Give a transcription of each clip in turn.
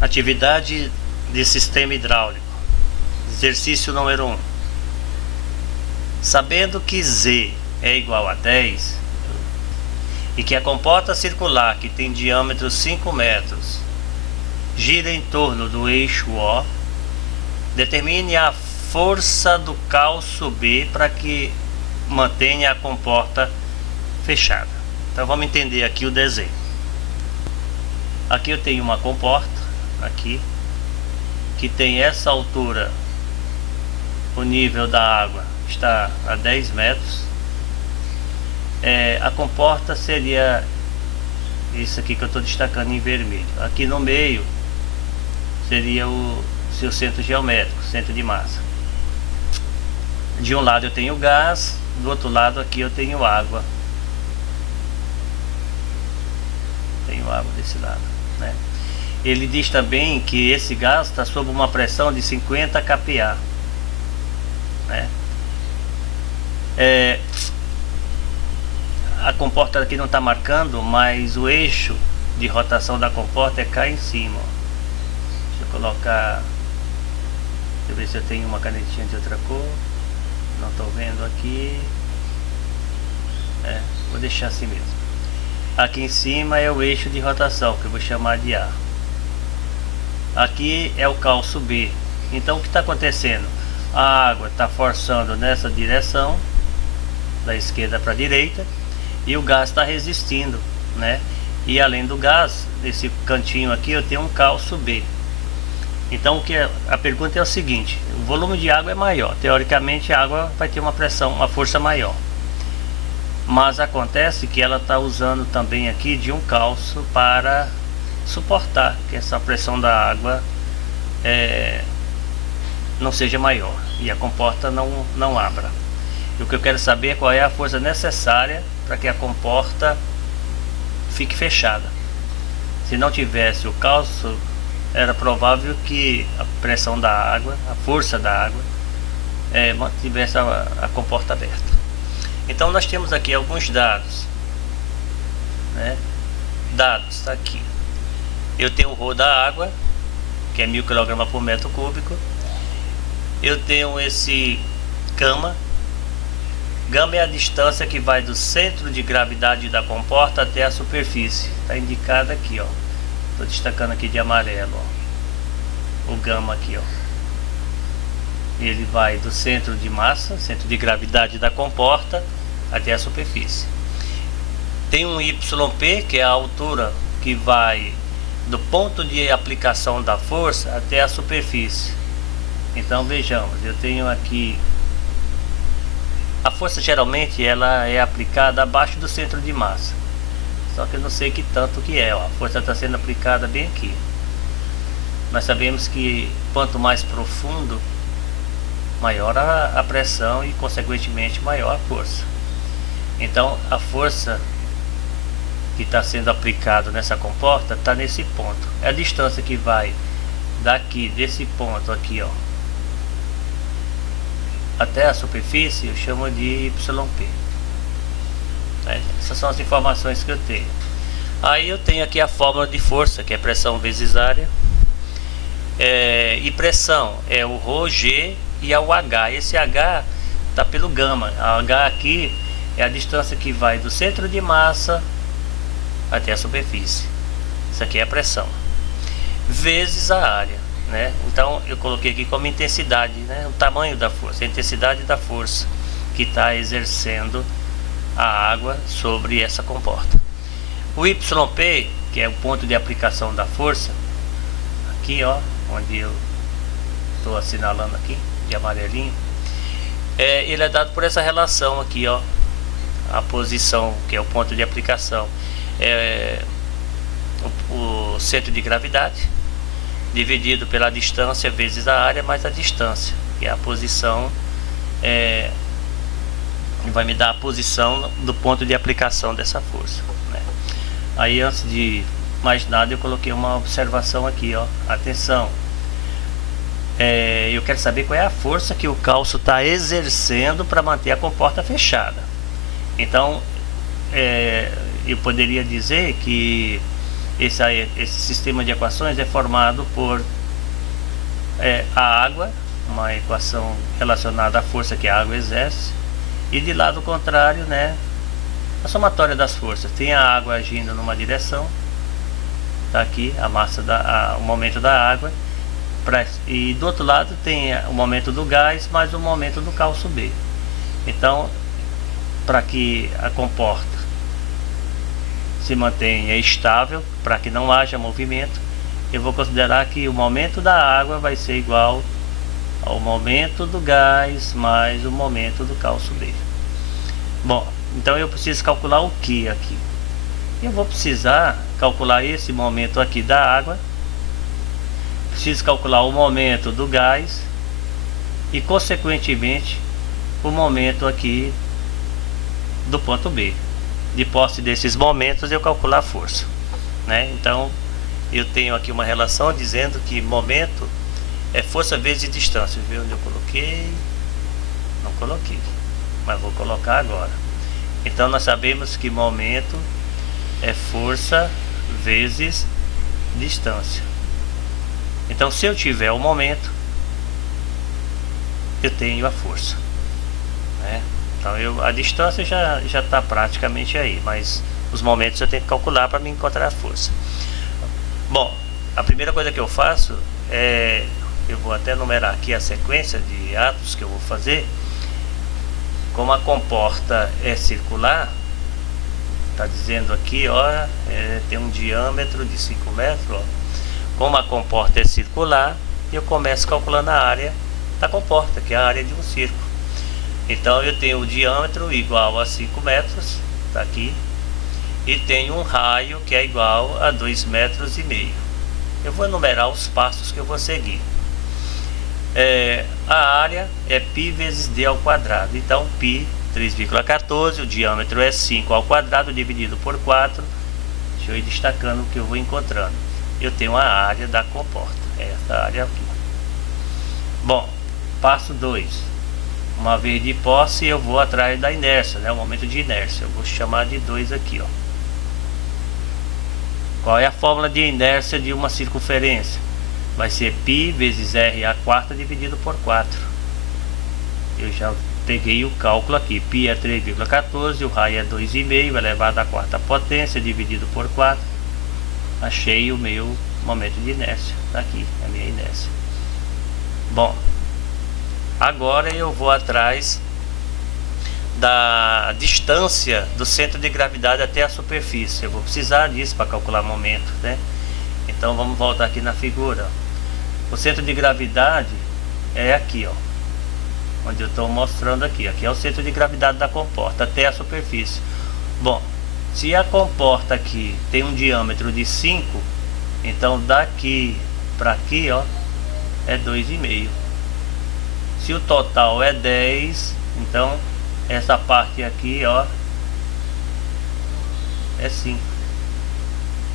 Atividade de sistema hidráulico. Exercício número 1. Sabendo que Z é igual a 10 e que a comporta circular, que tem diâmetro 5 metros, gira em torno do eixo O, determine a força do calço B para que mantenha a comporta fechada. Então vamos entender aqui o desenho. Aqui eu tenho uma comporta aqui que tem essa altura. O nível da água está a 10 metros. A comporta seria isso aqui que eu estou destacando em vermelho. Aqui no meio seria o seu centro geométrico, centro de massa. De um lado eu tenho gás, do outro lado aqui eu tenho água. Tenho água desse lado, né? Ele diz também que esse gás está sob uma pressão de 50 kPa, né? A comporta aqui não está marcando, mas o eixo de rotação da comporta é cá em cima, ó. Deixa eu colocar, deixa eu ver se eu tenho uma canetinha de outra cor. Não estou vendo aqui. Vou deixar assim mesmo. Aqui em cima é o eixo de rotação, que eu vou chamar de A. Aqui é o calço B. Então o que está acontecendo? A água está forçando nessa direção, da esquerda para a direita, e o gás está resistindo, né? E além do gás, nesse cantinho aqui eu tenho um calço B. Então a pergunta é o seguinte: o volume de água é maior, teoricamente a água vai ter uma pressão, uma força maior, mas acontece que ela está usando também aqui de um calço para suportar que essa pressão da água não seja maior e a comporta não abra. E o que eu quero saber é qual é a força necessária para que a comporta fique fechada. Se não tivesse o calço, era provável que a pressão da água, a força da água, mantivesse a comporta aberta. Então nós temos aqui alguns dados, né? Dados, está aqui. Eu tenho o rho da água, que é 1000 kg por metro cúbico. Eu tenho esse gama. Gama é a distância que vai do centro de gravidade da comporta até a superfície. Está indicado aqui, ó. Estou destacando aqui de amarelo, ó. O gama aqui, ó. Ele vai do centro de massa, centro de gravidade da comporta, até a superfície. Tem um YP, que é a altura que vai do ponto de aplicação da força até a superfície. Então vejamos, eu tenho aqui a força, geralmente ela é aplicada abaixo do centro de massa, só que eu não sei que tanto que é, ó. A força está sendo aplicada bem aqui. Nós sabemos que quanto mais profundo, maior a pressão e consequentemente maior a força. Então a força que está sendo aplicada nessa comporta está nesse ponto. É a distância que vai daqui, desse ponto aqui, ó, até a superfície, eu chamo de YP. Essas são as informações que eu tenho. Aí eu tenho aqui a fórmula de força, que é pressão vezes área. E pressão é o ρg e é o H. Esse H está pelo gama. A H aqui é a distância que vai do centro de massa até a superfície. Isso aqui é a pressão vezes a área, né? Então eu coloquei aqui como intensidade, né? O tamanho da força, a intensidade da força que está exercendo a água sobre essa comporta. O YP, que é o ponto de aplicação da força, aqui, ó, onde eu estou assinalando aqui de amarelinho, ele é dado por essa relação aqui, ó, a posição, que é o ponto de aplicação, o centro de gravidade dividido pela distância vezes a área mais a distância, que é a posição, vai me dar a posição do ponto de aplicação dessa força, né? Aí, antes de mais nada, eu coloquei uma observação aqui, ó. Atenção, eu quero saber qual é a força que o calço está exercendo para manter a comporta fechada. Então eu poderia dizer que esse sistema de equações é formado por a água, uma equação relacionada à força que a água exerce, e de lado contrário, né, a somatória das forças. Tem a água agindo numa direção, tá aqui a massa o momento da água, e do outro lado tem o momento do gás mais o momento do calço B. Então, para que a comporta se mantenha estável, para que não haja movimento, eu vou considerar que o momento da água vai ser igual ao momento do gás mais o momento do calço B. Bom, então eu preciso calcular o que aqui? Eu vou precisar calcular esse momento aqui da água, preciso calcular o momento do gás e consequentemente o momento aqui do ponto B. De posse desses momentos eu calcular a força, né? Então eu tenho aqui uma relação dizendo que momento é força vezes distância. Viu onde eu coloquei? Não coloquei, mas vou colocar agora. Então nós sabemos que momento é força vezes distância. Então se eu tiver o momento, eu tenho a força, né? Então a distância já está praticamente aí, mas os momentos eu tenho que calcular para me encontrar a força. Bom, a primeira coisa que eu faço é, eu vou até numerar aqui a sequência de atos que eu vou fazer. Como a comporta é circular, está dizendo aqui, ó, tem um diâmetro de 5 metros, ó. Como a comporta é circular, eu começo calculando a área da comporta, que é a área de um círculo. Então eu tenho o diâmetro igual a 5 metros, tá aqui, e tenho um raio que é igual a 2,5 metros. Eu vou enumerar os passos que eu vou seguir. A área é π vezes d ao quadrado. Então π 3,14, o diâmetro é 5 ao quadrado dividido por 4. Deixa eu ir destacando o que eu vou encontrando. Eu tenho a área da comporta, essa área aqui. Bom, passo 2. Uma vez de posse, eu vou atrás da inércia, né? O momento de inércia. Eu vou chamar de 2 aqui, ó. Qual é a fórmula de inércia de uma circunferência? Vai ser π vezes r à quarta dividido por 4. Eu já peguei o cálculo aqui. Π é 3,14, o raio é 2,5 elevado à quarta potência dividido por 4. Achei o meu momento de inércia. Está aqui a minha inércia. Bom, agora eu vou atrás da distância do centro de gravidade até a superfície. Eu vou precisar disso para calcular momento, né? Então vamos voltar aqui na figura. O centro de gravidade é aqui, ó, onde eu estou mostrando aqui. Aqui é o centro de gravidade da comporta até a superfície. Bom, se a comporta aqui tem um diâmetro de 5, então daqui para aqui, ó, é 2,5. Se o total é 10, então essa parte aqui, ó, é 5.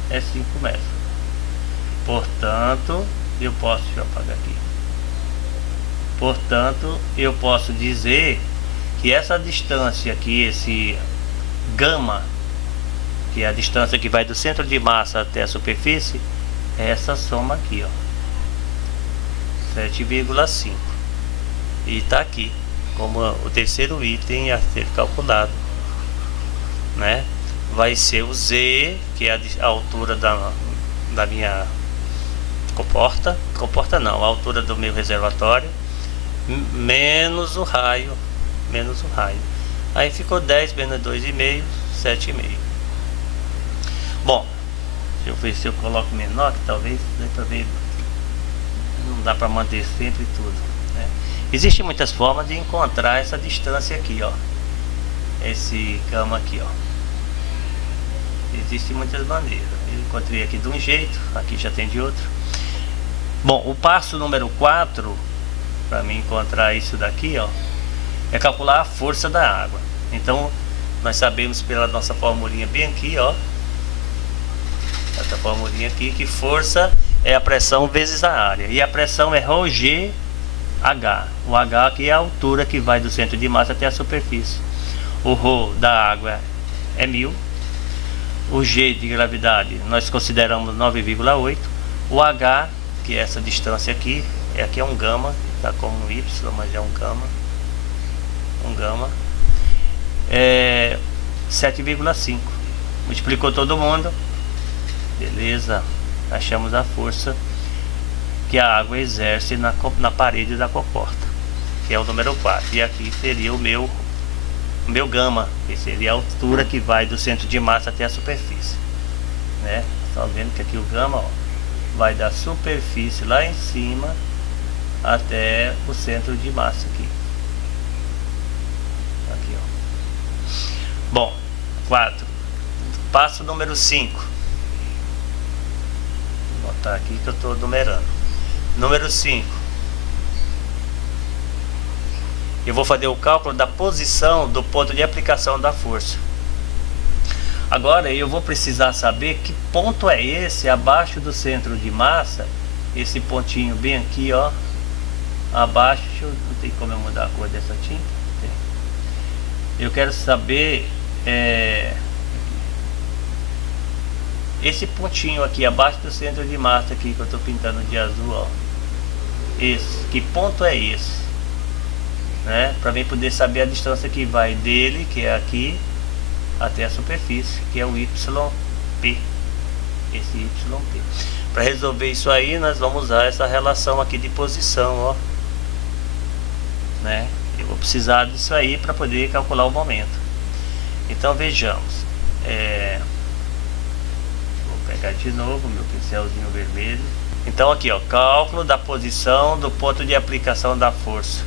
É 5 metros. Portanto, eu posso, deixa eu apagar aqui. Portanto, eu posso dizer que essa distância aqui, esse gama, que é a distância que vai do centro de massa até a superfície, é essa soma aqui, ó, 7,5. E está aqui como o terceiro item a ser calculado, né? Vai ser o Z, que é a altura da minha comporta não, a altura do meu reservatório, menos o raio, aí ficou 10 menos 2,5, 7,5. Bom, deixa eu ver se eu coloco menor, que talvez dê para ver, não dá para manter sempre tudo, né? Existem muitas formas de encontrar essa distância aqui, ó, esse gama aqui, ó. Existem muitas maneiras. Eu encontrei aqui de um jeito, aqui já tem de outro. Bom, o passo número 4 para mim encontrar isso daqui, ó, é calcular a força da água. Então nós sabemos pela nossa formulinha bem aqui, ó, essa formulinha aqui, que força é a pressão vezes a área, e a pressão é ρg H. O H aqui é a altura que vai do centro de massa até a superfície. O ρ da água é 1000. O G de gravidade nós consideramos 9,8. O H, que é essa distância aqui é um gama, tá como um Y, mas é um gama, é 7,5. Multiplicou todo mundo, beleza, achamos a força que a água exerce na parede da comporta, que é o número 4, e aqui seria o meu gama, que seria a altura que vai do centro de massa até a superfície, né? Estão vendo que aqui o gama, ó, vai da superfície lá em cima até o centro de massa aqui. Aqui, ó. Bom, 4. Passo número 5. Vou botar aqui que eu estou numerando. Número 5. Eu vou fazer o cálculo da posição do ponto de aplicação da força. Agora eu vou precisar saber que ponto é esse abaixo do centro de massa. Esse pontinho bem aqui, ó, abaixo. Não tem como eu mudar a cor dessa tinta? Tem. Eu quero saber esse pontinho aqui abaixo do centro de massa aqui, que eu estou pintando de azul, ó. Que ponto é esse, né? Para mim poder saber a distância que vai dele, que é aqui, até a superfície, que é o YP. Esse YP. Para resolver isso aí, nós vamos usar essa relação aqui de posição, ó, né? Eu vou precisar disso aí para poder calcular o momento. Então vejamos, vou pegar de novo meu pincelzinho vermelho. Então aqui, ó, cálculo da posição do ponto de aplicação da força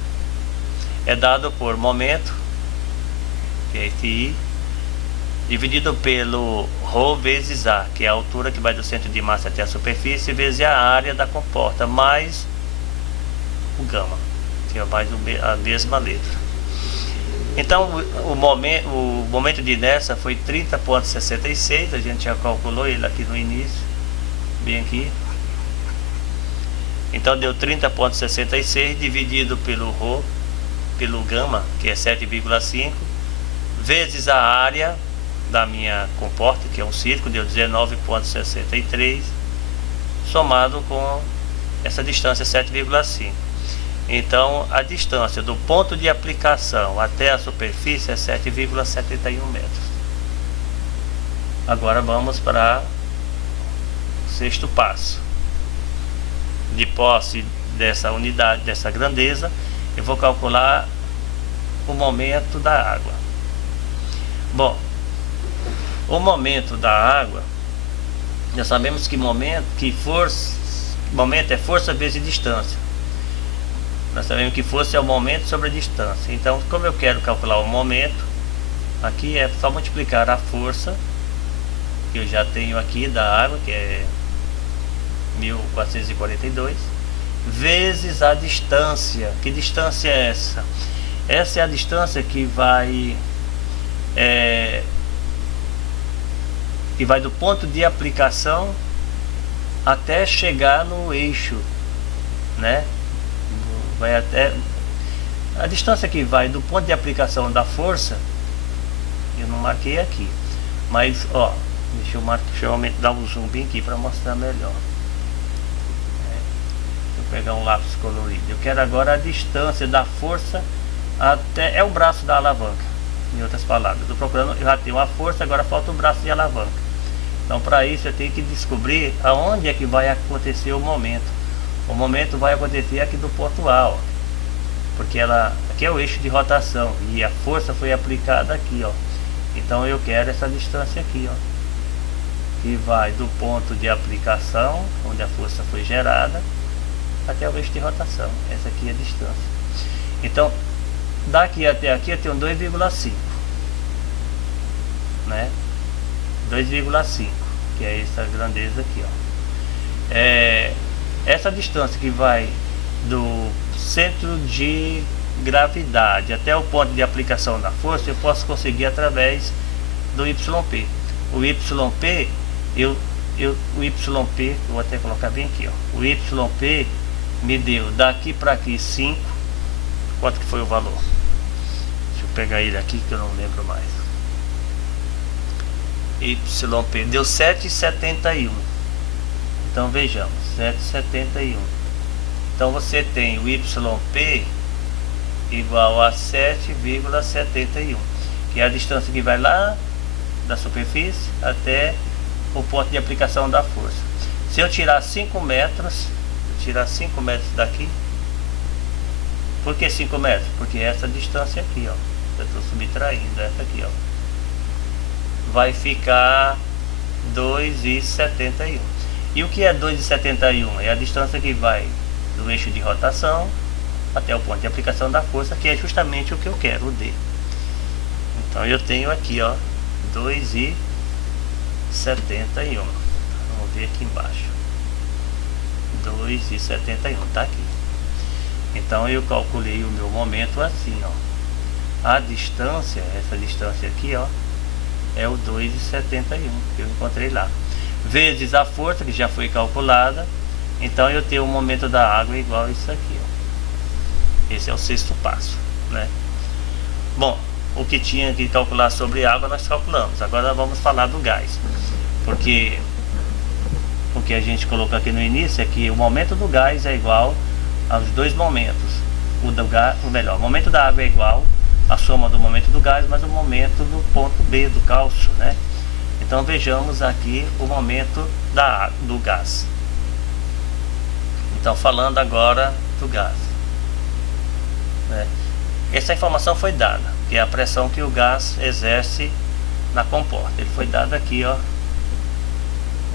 é dado por momento, que é esse I, dividido pelo ρ vezes A, que é a altura que vai do centro de massa até a superfície, vezes a área da comporta, mais o gama, que é mais a mesma letra. Então o momento de inércia foi 30,66, a gente já calculou ele aqui no início, bem aqui. Então deu 30,66 dividido pelo ρ, pelo gama, que é 7,5, vezes a área da minha comporta, que é um círculo, deu 19,63, somado com essa distância 7,5. Então a distância do ponto de aplicação até a superfície é 7,71 metros. Agora vamos para o sexto passo. De posse dessa unidade, dessa grandeza, eu vou calcular o momento da água. Bom, o momento da água, nós sabemos que momento é força vezes distância. Nós sabemos que força é o momento sobre a distância. Então, como eu quero calcular o momento, aqui é só multiplicar a força que eu já tenho aqui da água, que é 1442, vezes a distância. Que distância é essa? Essa é a distância que vai do ponto de aplicação até chegar no eixo, né? Vai até a distância que vai do ponto de aplicação da força. Eu não marquei aqui, mas ó, deixa eu dar um zoom bem aqui para mostrar melhor. Vou pegar um lápis colorido. Eu quero agora a distância da força até o braço da alavanca. Em outras palavras, eu estou procurando, eu já tenho a força, agora falta o braço de alavanca. Então, para isso eu tenho que descobrir aonde é que vai acontecer o momento. O momento vai acontecer aqui do ponto A, ó, porque aqui é o eixo de rotação e a força foi aplicada aqui, ó. Então eu quero essa distância aqui, ó, que vai do ponto de aplicação, onde a força foi gerada, até o eixo de rotação. Essa aqui é a distância. Então, daqui até aqui eu tenho 2,5, né? 2,5, que é essa grandeza aqui, ó. Essa distância que vai do centro de gravidade até o ponto de aplicação da força, eu posso conseguir através do YP. O YP, o YP, vou até colocar bem aqui, ó. O YP me deu daqui para aqui 5. Quanto que foi o valor? Deixa eu pegar ele aqui que eu não lembro mais. YP deu 7,71. Então vejamos, 7,71. Então você tem o YP igual a 7,71, que é a distância que vai lá da superfície até o ponto de aplicação da força. Se eu tirar 5 metros, daqui. Por que 5 metros? Porque essa distância aqui, ó, eu estou subtraindo essa aqui, ó, vai ficar 2,71. E o que é 2,71? É a distância que vai do eixo de rotação até o ponto de aplicação da força, que é justamente o que eu quero, o D. Então eu tenho aqui, ó, 2,71. Vamos ver aqui embaixo. 2,71, tá aqui. Então eu calculei o meu momento assim, ó. A distância, essa distância aqui, ó, é o 2,71 que eu encontrei lá, vezes a força que já foi calculada. Então eu tenho o momento da água igual a isso aqui, ó. Esse é o sexto passo, né? Bom, o que tinha que calcular sobre água nós calculamos. Agora vamos falar do gás, porque o que a gente colocou aqui no início é que o momento do gás é igual aos dois momentos. O momento da água é igual a soma do momento do gás mais o momento do ponto B, do cálcio, né? Então vejamos aqui o momento do gás. Então falando agora do gás, né? Essa informação foi dada, que é a pressão que o gás exerce na comporta. Ele foi dado aqui, ó,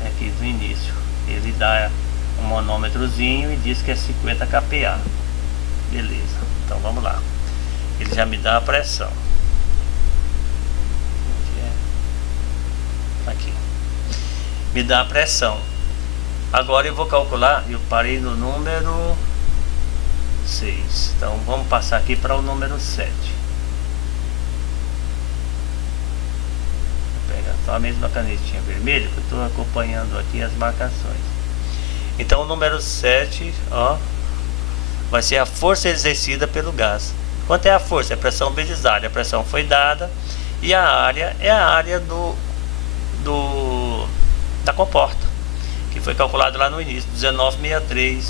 aqui no início. Ele dá um manômetrozinho e diz que é 50 kPa. Beleza, então vamos lá. Ele já me dá a pressão. Aqui me dá a pressão. Agora eu vou calcular. Eu parei no número 6. Então vamos passar aqui para o número 7. Vou pegar só a mesma canetinha vermelha, que eu estou acompanhando aqui as marcações. Então o número 7, ó, vai ser a força exercida pelo gás. Quanto é a força? É a pressão vezes a área. A pressão foi dada e a área é a área da comporta, que foi calculado lá no início, 19,63.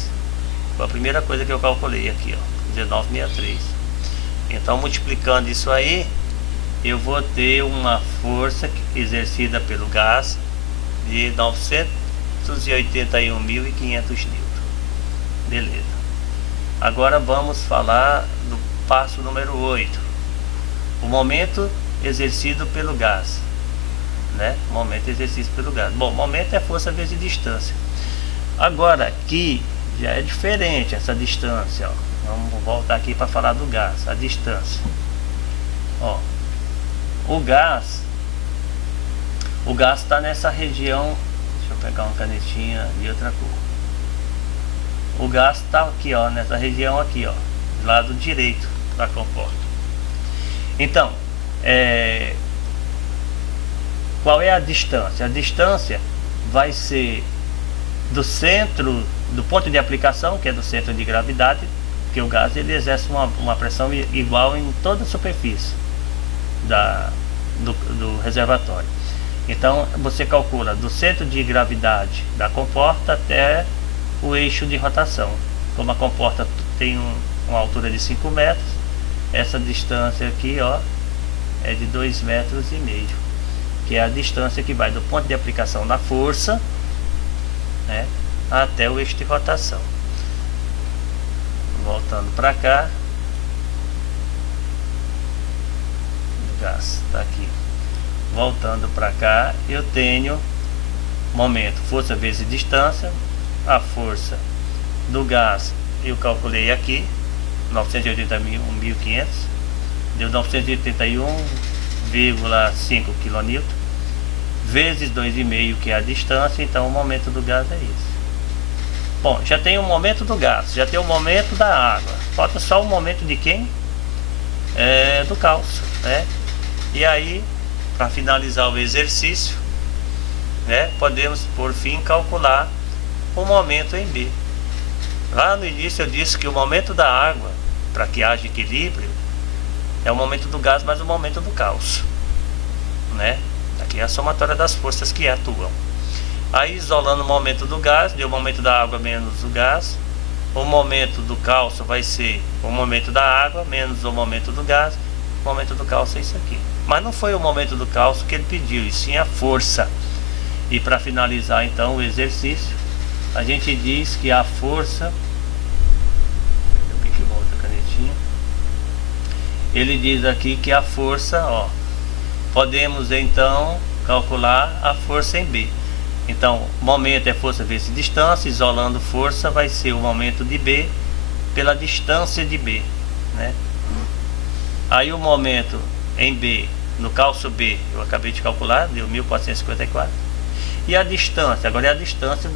Foi a primeira coisa que eu calculei aqui, ó, 19,63. Então multiplicando isso aí, eu vou ter uma força exercida pelo gás de 981.500 N. Beleza. Agora vamos falar do passo número 8. O momento exercido pelo gás, né? Momento exercido pelo gás. Bom, momento é força vezes distância. Agora aqui já é diferente essa distância, ó. Vamos voltar aqui para falar do gás, a distância. Ó, o gás está nessa região. Deixa eu pegar uma canetinha de outra cor. O gás está aqui, ó, nessa região aqui, ó, do lado direito da comporta. Então, qual é a distância? A distância vai ser do centro, do ponto de aplicação, que é do centro de gravidade, porque o gás ele exerce uma pressão igual em toda a superfície do reservatório. Então você calcula do centro de gravidade da comporta até o eixo de rotação. Como a comporta tem uma altura de 5 metros, essa distância aqui, ó, é de 2,5 metros, que é a distância que vai do ponto de aplicação da força, né, até o eixo de rotação. Voltando para cá, o gás está aqui. Voltando para cá, eu tenho momento, força vezes distância. A força do gás eu calculei aqui, 981.500, deu 981,5 kN, vezes 2,5, que é a distância. Então o momento do gás é esse. Bom, já tem o momento do gás, já tem o momento da água, falta só o momento de quem? Do cálcio, né? E aí, para finalizar o exercício, né, podemos por fim calcular o momento em B. Lá no início eu disse que o momento da água, para que haja equilíbrio, é o momento do gás mais o momento do cálcio, né? Aqui é a somatória das forças que atuam. Aí isolando o momento do gás, deu o momento da água menos o gás. O momento do cálcio vai ser o momento da água menos o momento do gás. O momento do cálcio é isso aqui. Mas não foi o momento do cálcio que ele pediu, e sim a força. E para finalizar então o exercício, a gente diz que a força... Eu piquei uma outra canetinha. Ele diz aqui que a força, ó, podemos então calcular a força em B. Então, momento é força vezes distância, isolando força vai ser o momento de B pela distância de B, né? Aí o momento em B, no cálcio B, eu acabei de calcular, deu 1454. E a distância, agora é a distância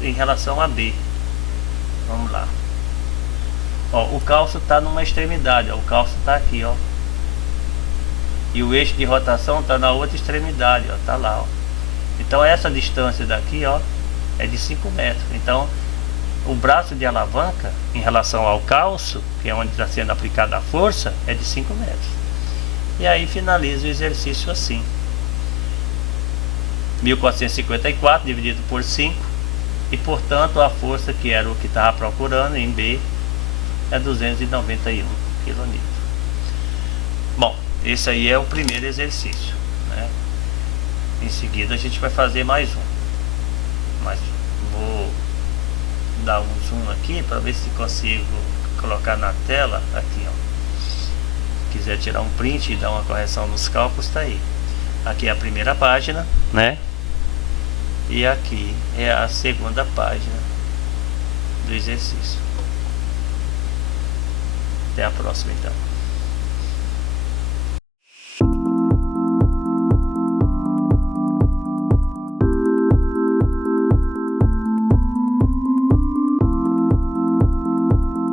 em relação a B. Vamos lá. Ó, o cálcio está numa extremidade, ó, o cálcio está aqui, ó. E o eixo de rotação está na outra extremidade, ó, tá lá, ó. Então essa distância daqui, ó, é de 5 metros. Então o braço de alavanca em relação ao cálcio, que é onde está sendo aplicada a força, é de 5 metros. E aí finaliza o exercício assim: 1454 dividido por 5, e portanto a força, que era o que estava procurando em B, é 291 kN. Bom, esse aí é o primeiro exercício, né? Em seguida a gente vai fazer mais um, mas vou dar um zoom aqui para ver se consigo colocar na tela. Aqui, ó, quiser tirar um print e dar uma correção nos cálculos, tá aí. Aqui é a primeira página, né? E aqui é a segunda página do exercício. Até a próxima então.